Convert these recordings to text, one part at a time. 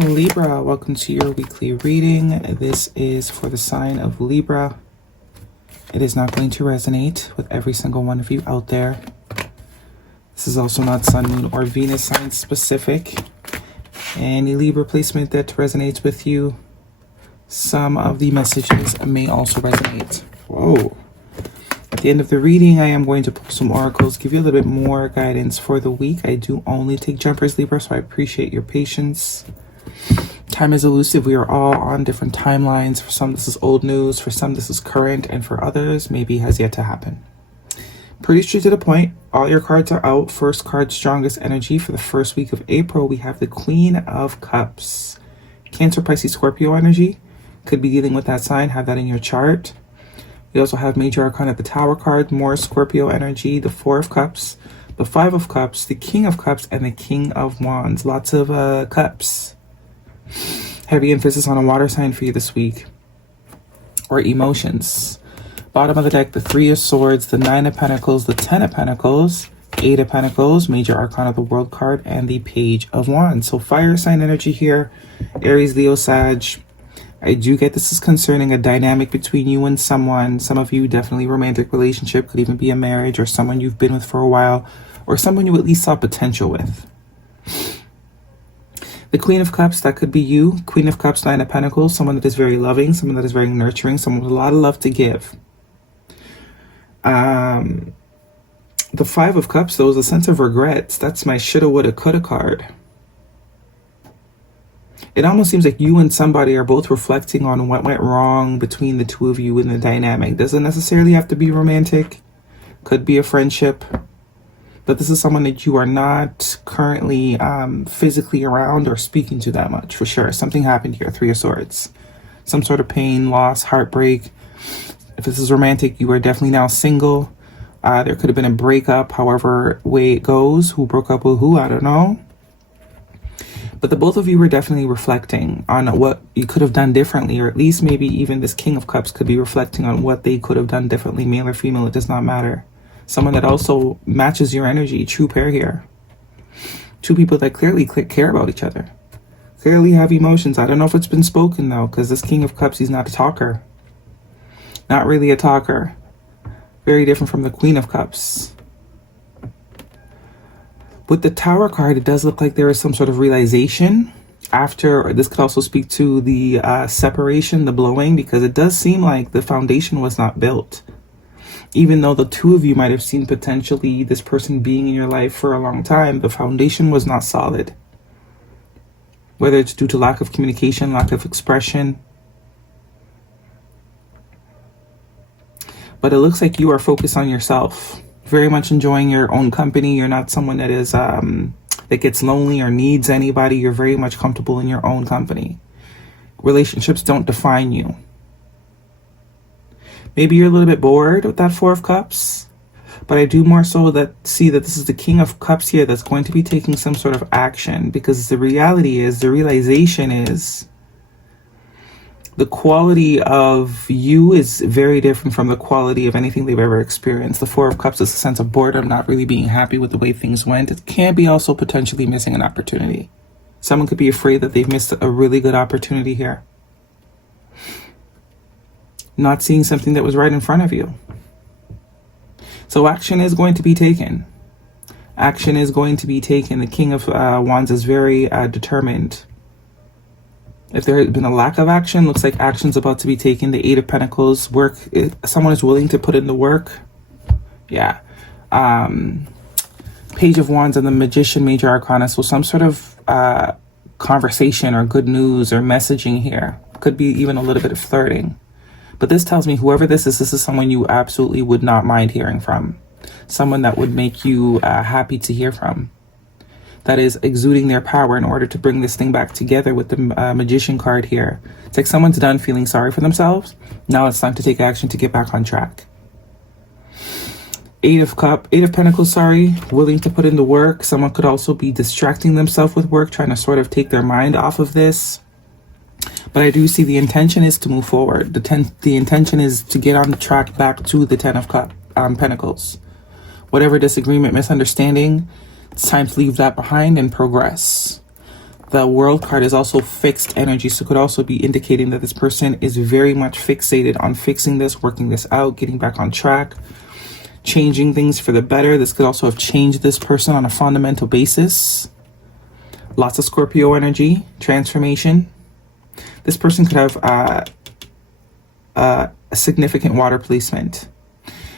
Libra, welcome to your weekly reading. This is for the sign of Libra. It is not going to resonate with every single one of you out there. This is also not Sun, Moon, or Venus sign specific. Any Libra placement that resonates with you, some of the messages may also resonate. Whoa. At the end of the reading, I am going to pull some oracles, give you a little bit more guidance for the week. I do only take jumpers, Libra, so I appreciate your patience. Time is elusive. We are all on different timelines. For some, this is old news. For some, this is current. And for others, maybe has yet to happen. Pretty straight to the point. All your cards are out. First card, strongest energy for the first week of April. We have the Queen of Cups. Cancer, Pisces, Scorpio energy. Could be dealing with that sign. Have that in your chart. We also have Major Arcana, the Tower card. More Scorpio energy. The Four of Cups. The Five of Cups. The King of Cups. And the King of Wands. Lots of cups. Heavy emphasis on a water sign for you this week. Or emotions. Bottom of the deck, the Three of Swords, the Nine of Pentacles, the Ten of Pentacles, Eight of Pentacles, Major Arcana, the World card, and the Page of Wands. So fire sign energy here. Aries, Leo, Sag. I do get this is concerning a dynamic between you and someone. Some of you definitely romantic relationship, could even be a marriage or someone you've been with for a while, or someone you at least saw potential with. The Queen of Cups, that could be you. Queen of Cups, Nine of Pentacles, someone that is very loving, someone that is very nurturing, someone with a lot of love to give. The Five of Cups, though, is a sense of regrets. That's my shoulda, woulda, coulda card. It almost seems like you and somebody are both reflecting on what went wrong between the two of you in the dynamic. Doesn't necessarily have to be romantic. Could be a friendship. But this is someone that you are not currently physically around or speaking to that much, for sure. Something happened here, Three of Swords. Some sort of pain, loss, heartbreak. If this is romantic, you are definitely now single. There could have been a breakup, however way it goes. Who broke up with who, I don't know. But the both of you were definitely reflecting on what you could have done differently, or at least maybe even this King of Cups could be reflecting on what they could have done differently, male or female, it does not matter. Someone that also matches your energy, true pair here. Two people that clearly care about each other. Clearly have emotions. I don't know if it's been spoken though, because this King of Cups, he's not a talker. Not really a talker. Very different from the Queen of Cups. With the Tower card, it does look like there is some sort of realization after, or this could also speak to the separation, the blowing, because it does seem like the foundation was not built. Even though the two of you might have seen potentially this person being in your life for a long time, the foundation was not solid. Whether it's due to lack of communication, lack of expression. But it looks like you are focused on yourself. Very much enjoying your own company. You're not someone that is that gets lonely or needs anybody. You're very much comfortable in your own company. Relationships don't define you. Maybe you're a little bit bored with that Four of Cups, but I do more so see that this is the King of Cups here that's going to be taking some sort of action, because the reality is, the realization is, the quality of you is very different from the quality of anything they've ever experienced. The Four of Cups is a sense of boredom, not really being happy with the way things went. It can be also potentially missing an opportunity. Someone could be afraid that they've missed a really good opportunity here. Not seeing something that was right in front of you. So action is going to be taken. Action is going to be taken. The King of Wands is very determined. If there has been a lack of action, looks like action's about to be taken. The Eight of Pentacles, work. Someone is willing to put in the work. Yeah. Page of Wands and the Magician, Major Arcana. So some sort of conversation or good news or messaging here. Could be even a little bit of flirting. But this tells me whoever this is someone you absolutely would not mind hearing from. Someone that would make you happy to hear from. That is exuding their power in order to bring this thing back together with the Magician card here. It's like someone's done feeling sorry for themselves. Now it's time to take action to get back on track. Eight of Pentacles, willing to put in the work. Someone could also be distracting themselves with work, trying to sort of take their mind off of this. But I do see the intention is to move forward. The intention is to get on the track back to the Ten of Pentacles. Whatever disagreement, misunderstanding, it's time to leave that behind and progress. The World card is also fixed energy, so it could also be indicating that this person is very much fixated on fixing this, working this out, getting back on track, changing things for the better. This could also have changed this person on a fundamental basis. Lots of Scorpio energy, transformation. This person could have a significant water placement.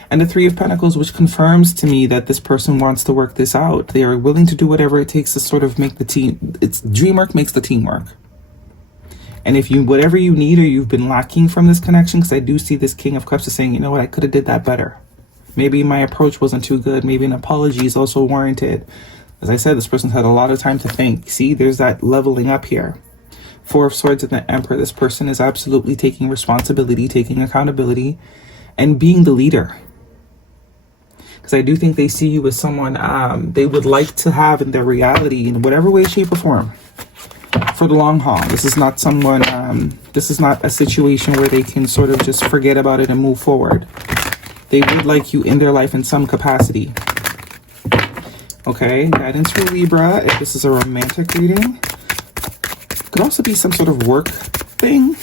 And the Three of Pentacles, which confirms to me that this person wants to work this out. They are willing to do whatever it takes to sort of make the team. It's dream work makes the team work. And if you, whatever you need or you've been lacking from this connection, because I do see this King of Cups is saying, you know what, I could have did that better. Maybe my approach wasn't too good. Maybe an apology is also warranted. As I said, this person's had a lot of time to think. See, there's that leveling up here. Four of Swords and the Emperor. This person is absolutely taking responsibility, taking accountability, and being the leader. Because I do think they see you as someone they would like to have in their reality in whatever way, shape, or form for the long haul. This is not someone, this is not a situation where they can sort of just forget about it and move forward. They would like you in their life in some capacity. Okay, guidance for Libra, if this is a romantic reading. It could also be some sort of work thing.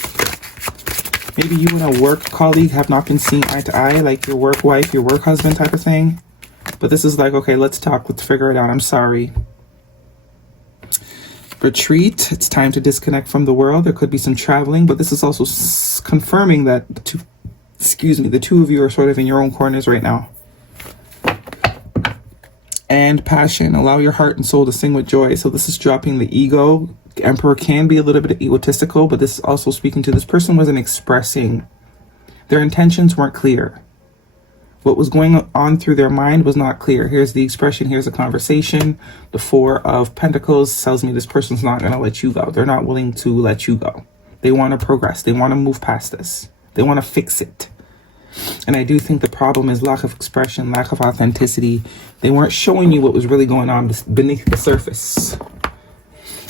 Maybe you and a work colleague have not been seeing eye to eye, like your work wife, your work husband type of thing. But this is like, okay, let's talk, let's figure it out. I'm sorry. Retreat, it's time to disconnect from the world. There could be some traveling, but this is also confirming that the two of you are sort of in your own corners right now. And passion, allow your heart and soul to sing with joy. So this is dropping the ego. The Emperor can be a little bit egotistical, but this is also speaking to this person wasn't expressing. Their intentions weren't clear. What was going on through their mind was not clear. Here's the expression, here's a conversation. The Four of Pentacles tells me this person's not going to let you go. They're not willing to let you go. They want to progress. They want to move past this. They want to fix it. And I do think the problem is lack of expression, lack of authenticity. They weren't showing you what was really going on beneath the surface.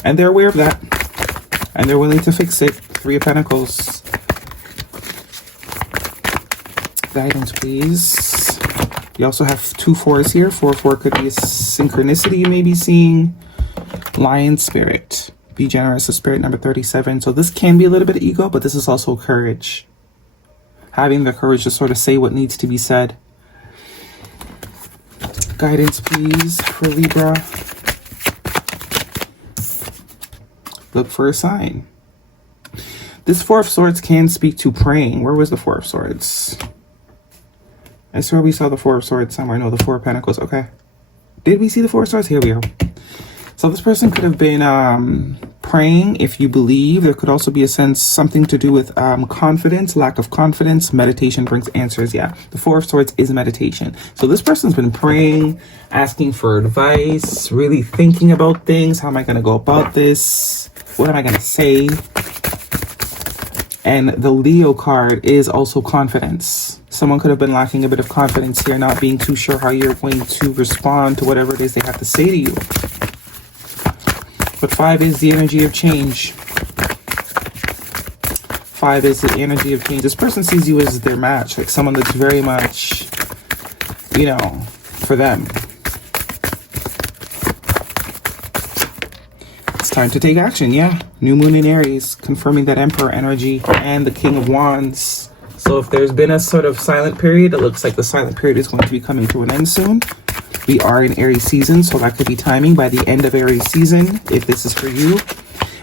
And they're aware of that. And they're willing to fix it. Three of Pentacles. Guidance, please. You also have two fours here. 4-4 could be a synchronicity you may be seeing. Lion spirit. Be generous, is spirit number 37. So this can be a little bit of ego, but this is also courage. Having the courage to sort of say what needs to be said. Guidance, please, for Libra. Look for a sign. This Four of Swords can speak to praying. Where was the Four of Swords? I swear we saw the Four of Swords somewhere. No, the Four of Pentacles. Okay. Did we see the Four of Swords? Here we are. So this person could have been praying, if you believe. There could also be a sense, something to do with confidence, lack of confidence. Meditation brings answers. Yeah, the Four of Swords is meditation. So this person's been praying, asking for advice, really thinking about things. How am I going to go about this? What am I going to say? And the Leo card is also confidence. Someone could have been lacking a bit of confidence here, not being too sure how you're going to respond to whatever it is they have to say to you. But 5 is the energy of change. 5 is the energy of change. This person sees you as their match, like someone that's very much, you know, for them. It's time to take action, yeah. New moon in Aries, confirming that Emperor energy and the King of Wands. So if there's been a sort of silent period, it looks like the silent period is going to be coming to an end soon. We are in Aries season, so that could be timing by the end of Aries season, if this is for you.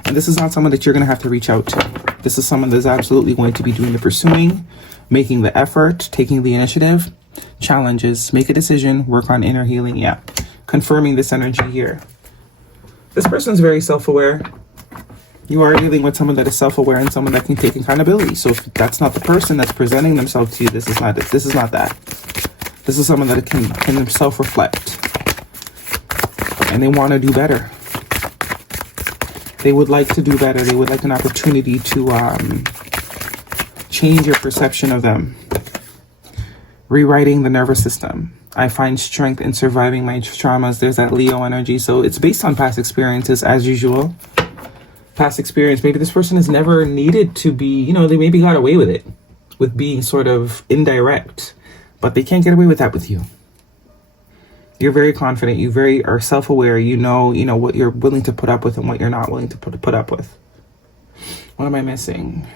And this is not someone that you're going to have to reach out to. This is someone that's absolutely going to be doing the pursuing, making the effort, taking the initiative, challenges, make a decision, work on inner healing. Yeah, confirming this energy here. This person's very self-aware. You are dealing with someone that is self-aware and someone that can take accountability. So if that's not the person that's presenting themselves to you, this is not it. This is not that. This is someone that can self-reflect. And they want to do better. They would like to do better. They would like an opportunity to change your perception of them. Rewriting the nervous system. I find strength in surviving my traumas. There's that Leo energy. So it's based on past experiences as usual. Past experience. Maybe this person has never needed to be, you know, they maybe got away with it. With being sort of indirect. But they can't get away with that with you. You're very confident. You very are self-aware. You know what you're willing to put up with and what you're not willing to put up with. What am I missing?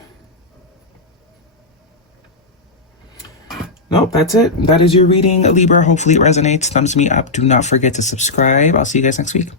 Nope, that's it. That is your reading, Libra. Hopefully it resonates, thumbs me up. Do not forget to subscribe. I'll see you guys next week.